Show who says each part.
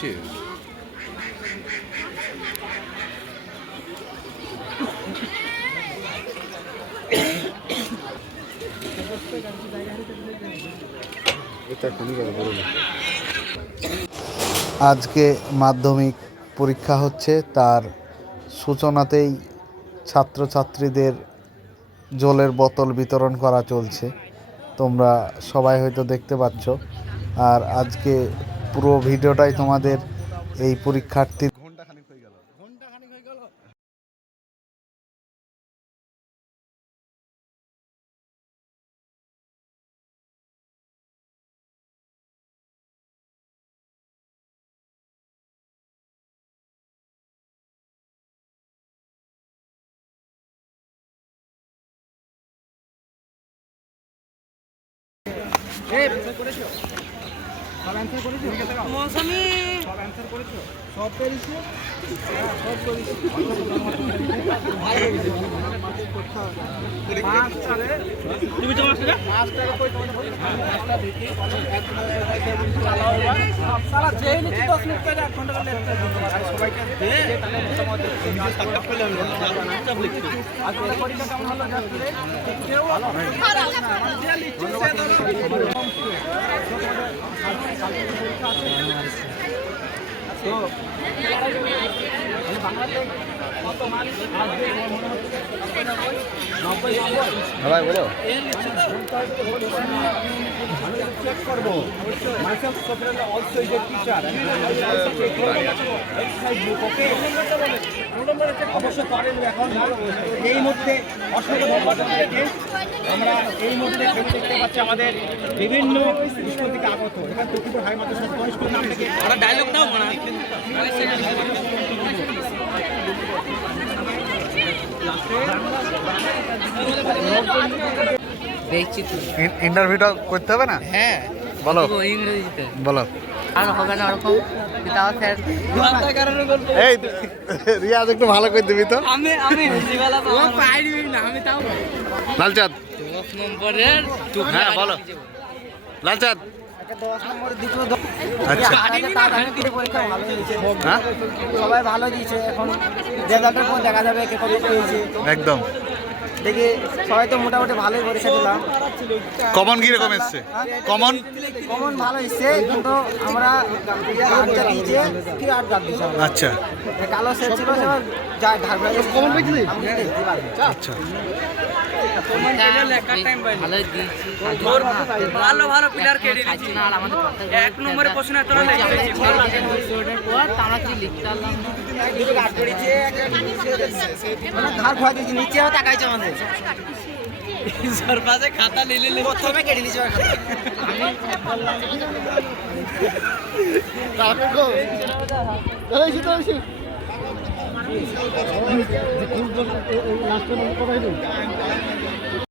Speaker 1: too.
Speaker 2: আজকে মাধ্যমিক পরীক্ষা হচ্ছে, তার সূচনাতেই ছাত্রছাত্রীদের জলের বোতল বিতরণ করা চলছে। তোমরা সবাই হয়তো দেখতে পাচ্ছ। আর আজকে পুরো ভিডিওটাই তোমাদের এই পরীক্ষার্থী ভাই বলো
Speaker 3: Myself, Sofran, also is a I also take care of exercise book, okay? অবশ্য করেন এখন এই মুহূর্তে অসংখ্য ধন্যবাদ আমরা এই মুহূর্তে দেখতে পাচ্ছি আমাদের বিভিন্ন স্কুল থেকে আগত এখানে তুকিপুর হাই মাদ্রাসা কোন স্কুলের নাম থেকে ডায়লগ দাও
Speaker 2: ইন্টারভিউটা করতে হবে না?
Speaker 4: হ্যাঁ।
Speaker 2: বলো।
Speaker 4: ইংরেজিতে।
Speaker 2: বলো।
Speaker 4: আর হবে না ওরকম তাও স্যার।
Speaker 2: এই রিয়াজ একটু ভালো করে দিবি তো।
Speaker 4: আমি আমি পাইনি না আমি তাও
Speaker 2: লালচাঁদ।
Speaker 4: নম্বরের
Speaker 2: হ্যাঁ বলো। লালচাঁদ। আচ্ছা। হ্যাঁ?
Speaker 3: সবাই ভালো দিয়েছে এখন দেখা যাবে কে কত পেয়েছে।
Speaker 2: একদম।
Speaker 3: দেখি সবাই তো মোটামুটি ভালোই পরীক্ষা দিলাম।
Speaker 2: কমন কি রকম এসছে কমন?
Speaker 3: কমন ভালো এসছে কিন্তু আমরা আটটা দিয়েছে কি আট গাছ দিয়েছে
Speaker 2: আচ্ছা।
Speaker 3: কালো সেট ছিল যা কমন পেয়েছিলি?
Speaker 2: আচ্ছা।
Speaker 4: ভালো ভালো ভালো প্লেয়ার কেটে আমাদের এক নম্বরে প্রশ্ন তোরা লিখেছি কি লিখতে পারলাম না
Speaker 3: দুটো গাছ পড়েছে ধার খোয়া দিয়েছি নিচে তাকাইছে আমাদের।
Speaker 4: সরপাসে খাতা নিলে
Speaker 3: প্রথমে কেটে দিয়েছে আমার খাতা।